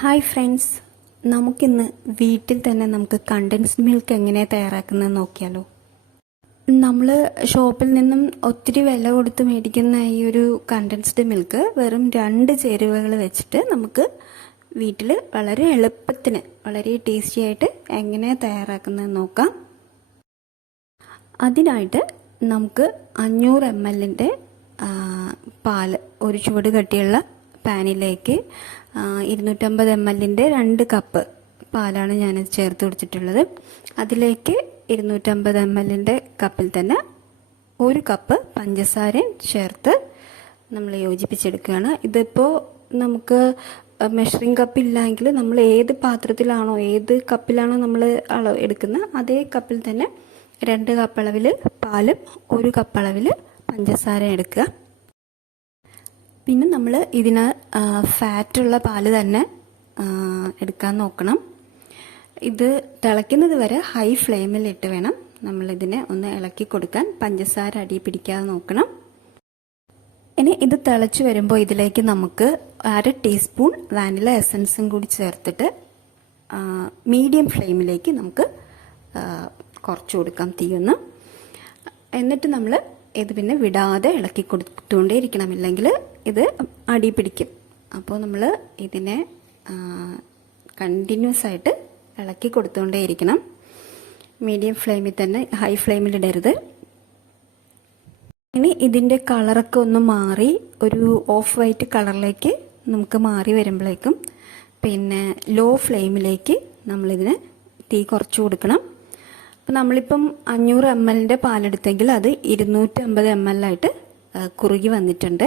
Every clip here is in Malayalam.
ഹായ് ഫ്രണ്ട്സ്, നമുക്കിന്ന് വീട്ടിൽ തന്നെ നമുക്ക് കണ്ടൻസ്ഡ് മിൽക്ക് എങ്ങനെ തയ്യാറാക്കുന്നത് നോക്കിയാലോ. നമ്മൾ ഷോപ്പിൽ നിന്നും ഒത്തിരി വില കൊടുത്ത് മേടിക്കുന്ന ഈ ഒരു കണ്ടൻസ്ഡ് മിൽക്ക് വെറും 2 ചേരുവകൾ വെച്ചിട്ട് നമുക്ക് വീട്ടിൽ വളരെ എളുപ്പത്തിന് വളരെ ടേസ്റ്റി ആയിട്ട് എങ്ങനെ തയ്യാറാക്കുന്നത് നോക്കാം. അതിനായിട്ട് നമുക്ക് 500 ml പാല് ഒരു ചുവട് കട്ടിയുള്ള പാനിലേക്ക് 250 ml 2 കപ്പ് പാലാണ് ഞാൻ ചേർത്ത് കൊടുത്തിട്ടുള്ളത്. അതിലേക്ക് 250 ml കപ്പിൽ തന്നെ 1 കപ്പ് പഞ്ചസാരയും ചേർത്ത് നമ്മൾ യോജിപ്പിച്ചെടുക്കുകയാണ്. ഇതിപ്പോൾ നമുക്ക് മെഷറിംഗ് കപ്പ് ഇല്ലെങ്കിൽ നമ്മൾ ഏത് പാത്രത്തിലാണോ ഏത് കപ്പിലാണോ നമ്മൾ അളവ് എടുക്കുന്നത് അതേ കപ്പിൽ തന്നെ 2 കപ്പ് അളവിൽ പാലും 1 കപ്പ് അളവിൽ പഞ്ചസാര എടുക്കുക. പിന്നെ നമ്മൾ ഇതിന് ഫാറ്റുള്ള പാല് തന്നെ എടുക്കാൻ നോക്കണം. ഇത് തിളയ്ക്കുന്നത് വരെ ഹൈ ഫ്ലെയിമിൽ ഇട്ട് വേണം നമ്മളിതിനെ ഒന്ന് ഇളക്കി കൊടുക്കാൻ. പഞ്ചസാര അടി പിടിക്കാതെ നോക്കണം. ഇനി ഇത് തിളച്ച് വരുമ്പോൾ ഇതിലേക്ക് നമുക്ക് 1/2 ടീസ്പൂൺ വാനില എസൻസും കൂടി ചേർത്തിട്ട് മീഡിയം ഫ്ലെയിമിലേക്ക് നമുക്ക് കുറച്ച് കൊടുക്കാം തീയൊന്ന്. എന്നിട്ട് നമ്മൾ ഇത് പിന്നെ വിടാതെ ഇളക്കി കൊടുത്തുകൊണ്ടേ ഇരിക്കണം, ഇല്ലെങ്കിൽ ഇത് അടി പിടിക്കും. അപ്പോൾ നമ്മൾ ഇതിനെ കണ്ടിന്യൂസ് ആയിട്ട് ഇളക്കി കൊടുത്തുകൊണ്ടേ ഇരിക്കണം. മീഡിയം ഫ്ലെയിമിൽ തന്നെ, ഹൈ ഫ്ലെയിമിൽ ഇടരുത്. ഇനി ഇതിൻ്റെ കളറൊക്കെ ഒന്ന് മാറി ഒരു ഓഫ് വൈറ്റ് കളറിലേക്ക് നമുക്ക് മാറി വരുമ്പോഴേക്കും പിന്നെ ലോ ഫ്ലെയിമിലേക്ക് നമ്മളിതിന് തീ കുറച്ച് കൊടുക്കണം. അപ്പം നമ്മളിപ്പം 500 ml പാലെടുത്തെങ്കിൽ അത് 250 ml ആയിട്ട് കുറുകി വന്നിട്ടുണ്ട്.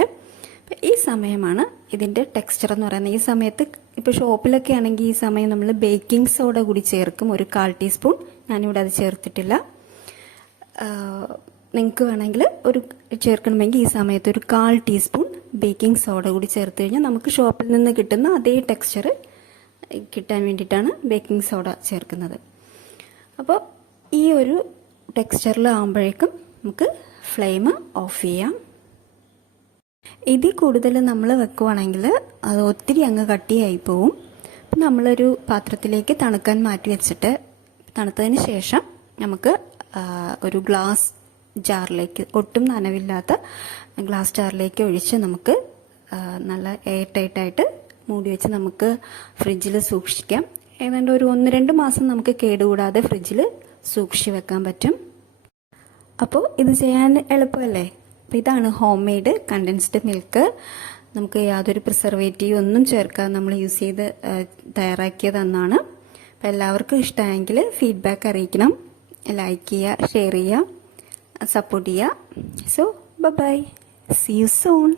ഈ സമയമാണ് ഇതിൻ്റെ ടെക്സ്ചർ എന്ന് പറയുന്നത്. ഈ സമയത്ത് ഇപ്പോൾ ഷോപ്പിലൊക്കെ ആണെങ്കിൽ ഈ സമയം നമ്മൾ ബേക്കിംഗ് സോഡ കൂടി ചേർക്കും, ഒരു 1/4 ടീസ്പൂൺ. ഞാനിവിടെ അത് ചേർത്തിട്ടില്ല. നിങ്ങൾക്ക് വേണമെങ്കിൽ ഒരു ചേർക്കണമെങ്കിൽ ഈ സമയത്ത് ഒരു 1/4 ടീസ്പൂൺ ബേക്കിംഗ് സോഡ കൂടി ചേർത്ത് കഴിഞ്ഞാൽ നമുക്ക് ഷോപ്പിൽ നിന്ന് കിട്ടുന്ന അതേ ടെക്സ്ചർ കിട്ടാൻ വേണ്ടിയിട്ടാണ് ബേക്കിംഗ് സോഡ ചേർക്കുന്നത്. അപ്പോൾ ഈ ഒരു ടെക്സ്ചറിലാകുമ്പോഴേക്കും നമുക്ക് ഫ്ലെയിം ഓഫ് ചെയ്യാം. ഇതിൽ കൂടുതൽ നമ്മൾ വെക്കുവാണെങ്കിൽ അത് ഒത്തിരി അങ്ങ് കട്ടിയായി പോവും. നമ്മളൊരു പാത്രത്തിലേക്ക് തണുക്കാൻ മാറ്റി വെച്ചിട്ട് തണുത്തതിന് ശേഷം നമുക്ക് ഒരു ഗ്ലാസ് ജാറിലേക്ക്, ഒട്ടും നനവില്ലാത്ത ഗ്ലാസ് ജാറിലേക്ക് ഒഴിച്ച് നമുക്ക് നല്ല എയർ ടൈറ്റായിട്ട് മൂടി വെച്ച് നമുക്ക് ഫ്രിഡ്ജിൽ സൂക്ഷിക്കാം. ഏതാണ്ട് ഒരു 1-2 മാസം നമുക്ക് കേടുകൂടാതെ ഫ്രിഡ്ജിൽ സൂക്ഷിച്ച് വെക്കാൻ പറ്റും. അപ്പോൾ ഇത് ചെയ്യാൻ എളുപ്പമല്ലേ? അപ്പോൾ ഇതാണ് ഹോം മെയ്ഡ് കണ്ടൻസ്ഡ് മിൽക്ക്. നമുക്ക് യാതൊരു പ്രിസർവേറ്റീവ് ഒന്നും ചേർക്കാതെ നമ്മൾ യൂസ് ചെയ്ത് തയ്യാറാക്കിയതെന്നാണ്. അപ്പോൾ എല്ലാവർക്കും ഇഷ്ടമായെങ്കിൽ ഫീഡ്ബാക്ക് അറിയിക്കണം. ലൈക്ക് ചെയ്യുക, ഷെയർ ചെയ്യുക, സപ്പോർട്ട് ചെയ്യുക. So bye, see you soon.